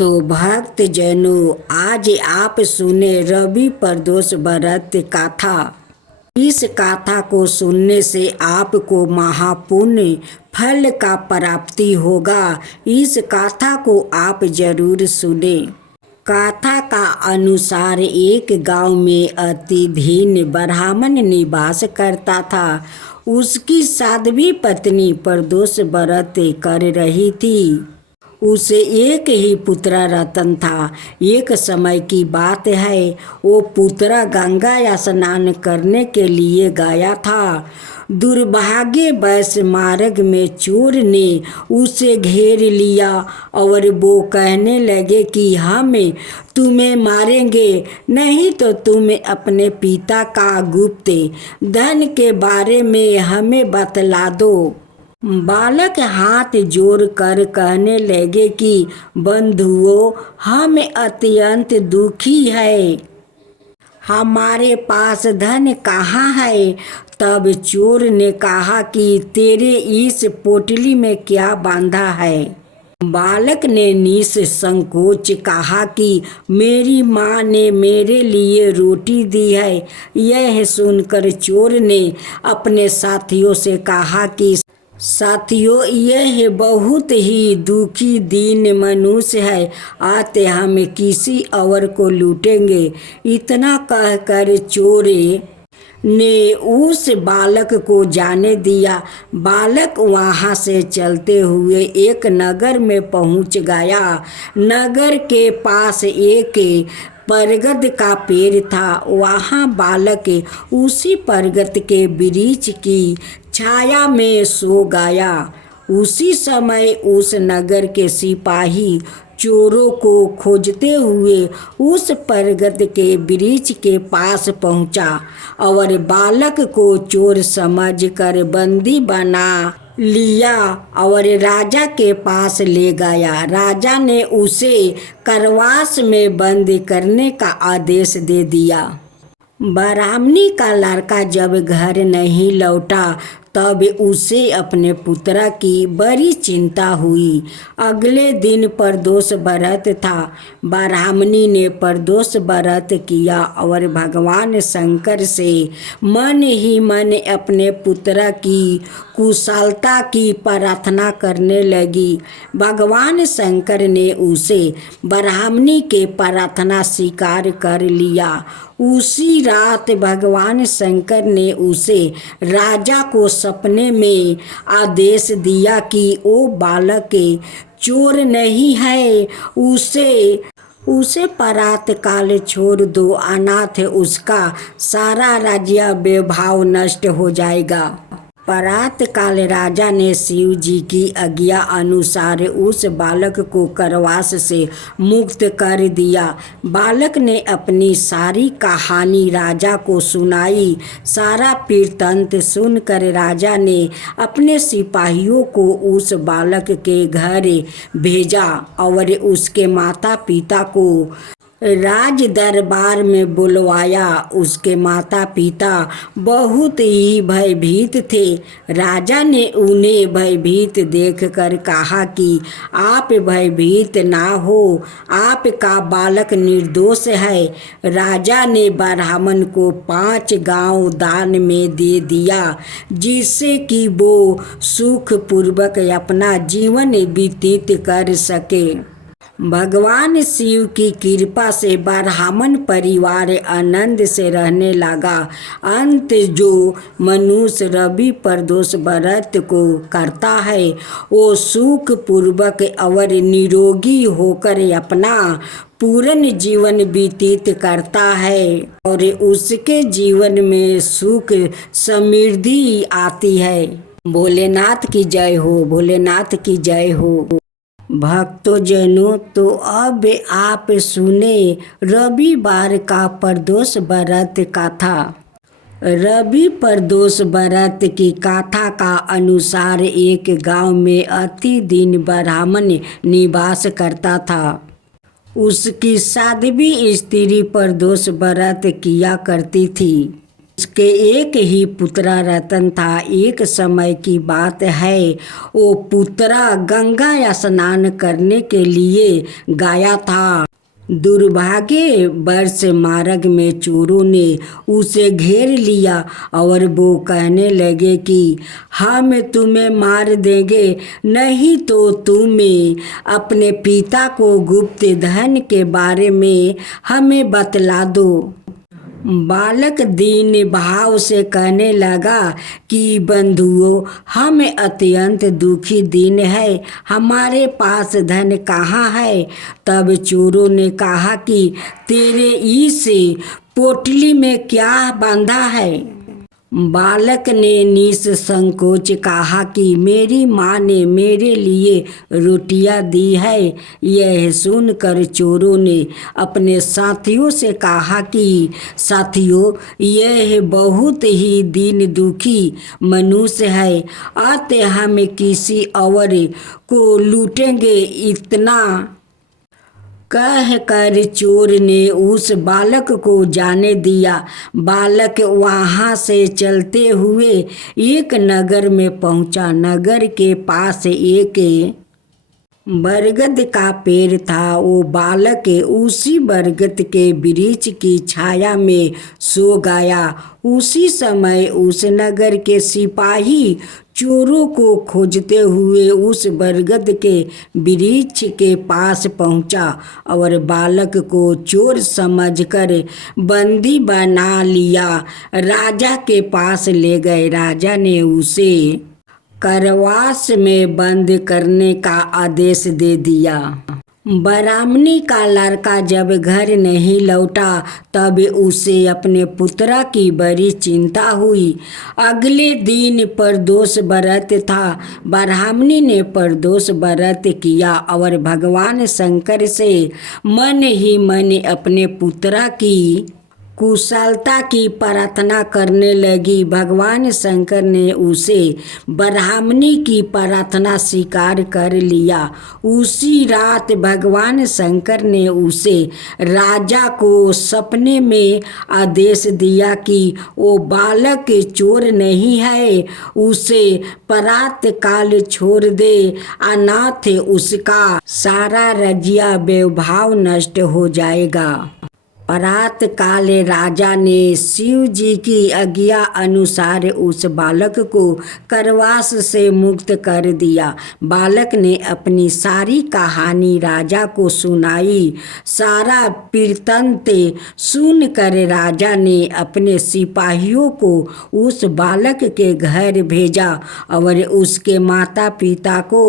तो भक्त जनों, आज आप सुने रवि प्रदोष व्रत कथा। इस कथा को सुनने से आपको महापुण्य फल का प्राप्ति होगा। इस कथा को आप जरूर सुने। कथा का अनुसार एक गांव में अति धीन ब्राह्मण निवास करता था। उसकी साध्वी पत्नी प्रदोष व्रत कर रही थी। उसे एक ही पुत्र रतन था। एक समय की बात है, वो पुत्र गंगा स्नान करने के लिए गया था। दुर्भाग्यवश मार्ग में चोर ने उसे घेर लिया और वो कहने लगे कि हम तुम्हें मारेंगे, नहीं तो तुम अपने पिता का गुप्त धन के बारे में हमें बतला दो। बालक हाथ जोड़ कर कहने लगे कि बंधुओं, हम अत्यंत दुखी है, हमारे पास धन कहाँ है। तब चोर ने कहा कि तेरे इस पोटली में क्या बांधा है। बालक ने निसंकोच कहा कि मेरी माँ ने मेरे लिए रोटी दी है। यह सुनकर चोर ने अपने साथियों से कहा कि साथियों, यह बहुत ही दुखी दीन मनुष्य है, आते हम किसी और को लूटेंगे। इतना कहकर चोर ने उस बालक को जाने दिया। बालक वहां से चलते हुए एक नगर में पहुंच गया। नगर के पास एक बरगद का पेड़ था। वहां बालक उसी बरगद के वृक्ष की छाया में सो गया। उसी समय उस नगर के सिपाही चोरों को खोजते हुए उस बरगद के वृक्ष के पास पहुंचा और बालक को चोर समझकर बंदी बना लिया और राजा के पास ले गया। राजा ने उसे कारावास में बंद करने का आदेश दे दिया। ब्राह्मणी का लड़का जब घर नहीं लौटा तब उसे अपने पुत्र की बड़ी चिंता हुई। अगले दिन प्रदोष व्रत था। ब्राह्मणी ने प्रदोष व्रत किया और भगवान शंकर से मन ही मन अपने पुत्र की कुशलता की प्रार्थना करने लगी। भगवान शंकर ने उसे ब्राह्मणी के प्रार्थना स्वीकार कर लिया। उसी रात भगवान शंकर ने उसे राजा को सपने में आदेश दिया कि वो बालक चोर नहीं है, उसे प्रातः काल छोड़ दो, अनाथ उसका सारा राज्य वैभव नष्ट हो जाएगा। प्रातः काल राजा ने शिव जी की आज्ञा अनुसार उस बालक को कारावास से मुक्त कर दिया। बालक ने अपनी सारी कहानी राजा को सुनाई। सारा वृत्तांत सुनकर राजा ने अपने सिपाहियों को उस बालक के घर भेजा और उसके माता पिता को राज दरबार में बुलवाया। उसके माता पिता बहुत ही भयभीत थे। राजा ने उन्हें भयभीत देखकर कहा कि आप भयभीत ना हो, आपका बालक निर्दोष है। राजा ने ब्राह्मण को 5 गांव दान में दे दिया, जिससे कि वो सुखपूर्वक अपना जीवन व्यतीत कर सके। भगवान शिव की कृपा से ब्राह्मण परिवार आनंद से रहने लगा। अंत जो मनुष्य रवि प्रदोष व्रत को करता है, वो सुखपूर्वक और निरोगी होकर अपना पूर्ण जीवन व्यतीत करता है और उसके जीवन में सुख समृद्धि आती है। भोलेनाथ की जय हो, भोलेनाथ की जय हो। भक्तों जनों, तो अब आप सुने रविवार का प्रदोष व्रत कथा। रवि प्रदोष व्रत की कथा का अनुसार एक गांव में अति दीन ब्राह्मण निवास करता था। उसकी साध्वी स्त्री प्रदोष व्रत किया करती थी। उसके एक ही पुत्रा रतन था। एक समय की बात है, वो पुत्रा गंगा स्नान करने के लिए गया था। दुर्भाग्य वर्ष मार्ग में चोरों ने उसे घेर लिया और वो कहने लगे कि हम तुम्हें मार देंगे, नहीं तो तुम्हें अपने पिता को गुप्त धन के बारे में हमें बतला दो। बालक दीन भाव से कहने लगा कि बंधुओं, हम अत्यंत दुखी दिन है, हमारे पास धन कहाँ है। तब चोरों ने कहा कि तेरे इस पोटली में क्या बांधा है। बालक ने निसंकोच कहा कि मेरी माँ ने मेरे लिए रोटियां दी है। यह सुनकर चोरों ने अपने साथियों से कहा कि साथियों, यह बहुत ही दीन दुखी मनुष्य है, अतः हम किसी और को लूटेंगे। इतना कह कर चोर ने उस बालक को जाने दिया। बालक वहाँ से चलते हुए एक नगर में पहुँचा। नगर के पास एक बरगद का पेड़ था। वो बालक उसी बरगद के वृक्ष की छाया में सो गया। उसी समय उस नगर के सिपाही चोरों को खोजते हुए उस बरगद के वृक्ष के पास पहुंचा और बालक को चोर समझकर बंदी बना लिया। राजा के पास ले गए। राजा ने उसे कारावास में बंद करने का आदेश दे दिया। ब्राह्मणी का लड़का जब घर नहीं लौटा तब उसे अपने पुत्रा की बड़ी चिंता हुई। अगले दिन प्रदोष व्रत था। ब्राह्मणी ने प्रदोष व्रत किया और भगवान शंकर से मन ही मन अपने पुत्रा की कुशलता की प्रार्थना करने लगी। भगवान शंकर ने उसे ब्राह्मणी की प्रार्थना स्वीकार कर लिया। उसी रात भगवान शंकर ने उसे राजा को सपने में आदेश दिया कि वो बालक चोर नहीं है, उसे प्रात काल छोड़ दे, अनाथ उसका सारा रजिया वैभव नष्ट हो जाएगा। प्रात काल राजा ने शिव जी की आज्ञा अनुसार उस बालक को कारावास से मुक्त कर दिया। बालक ने अपनी सारी कहानी राजा को सुनाई। सारा वृत्तांत सुनकर राजा ने अपने सिपाहियों को उस बालक के घर भेजा और उसके माता पिता को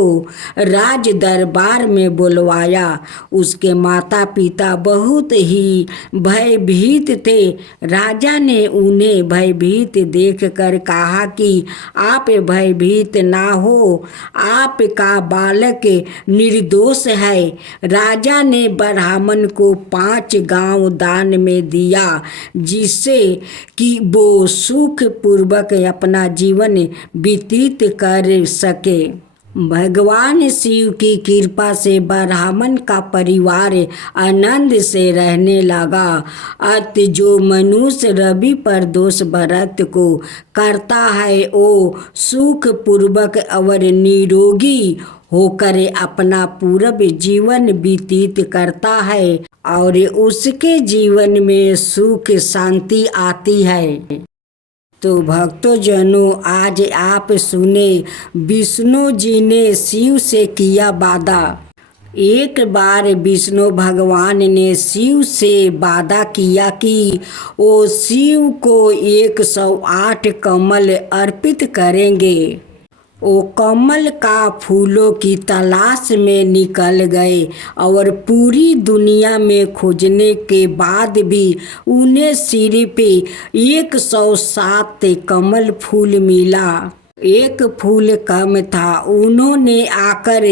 राज दरबार में बुलवाया। उसके माता पिता बहुत ही भयभीत थे। राजा ने उन्हें भयभीत देखकर कहा कि आप भयभीत ना हो, आपका बालक निर्दोष है। राजा ने ब्राह्मण को 5 गांव दान में दिया, जिससे कि वो सुख पूर्वक अपना जीवन व्यतीत कर सके। भगवान शिव की कृपा से ब्राह्मण का परिवार आनंद से रहने लगा। अतः जो मनुष्य रवि प्रदोष व्रत को करता है वो सुख पूर्वक और निरोगी होकर अपना पूर्व जीवन व्यतीत करता है और उसके जीवन में सुख शांति आती है। तो भक्तों जनों, आज आप सुने विष्णु जी ने शिव से किया वादा। एक बार विष्णु भगवान ने शिव से वादा किया कि वो शिव को 108 कमल अर्पित करेंगे। वो कमल का फूलों की तलाश में निकल गए और पूरी दुनिया में खोजने के बाद भी उन्हें सिर्फ 107 कमल फूल मिला। एक फूल कम था। उन्होंने आकर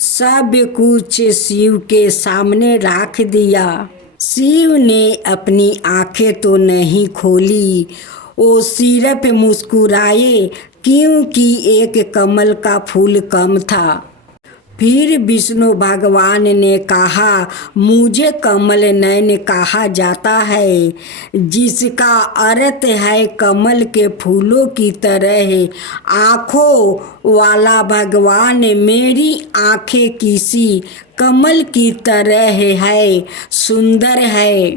सब कुछ शिव के सामने रख दिया। शिव ने अपनी आंखें तो नहीं खोली, वो सिर्फ मुस्कुराए, क्योंकि एक कमल का फूल कम था। फिर विष्णु भगवान ने कहा, मुझे कमल नयन कहा जाता है, जिसका अर्थ है कमल के फूलों की तरह आँखों वाला भगवान। मेरी आँखें किसी कमल की तरह है, सुंदर है,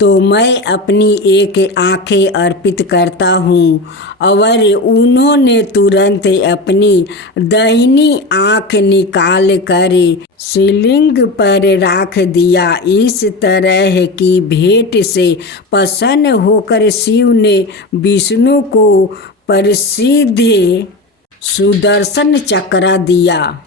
तो मैं अपनी एक आँखें अर्पित करता हूँ। और उन्होंने तुरंत अपनी दाहिनी आँख निकाल कर शिवलिंग पर रख दिया। इस तरह की भेंट से प्रसन्न होकर शिव ने विष्णु को प्रसिद्ध सुदर्शन चक्र दिया।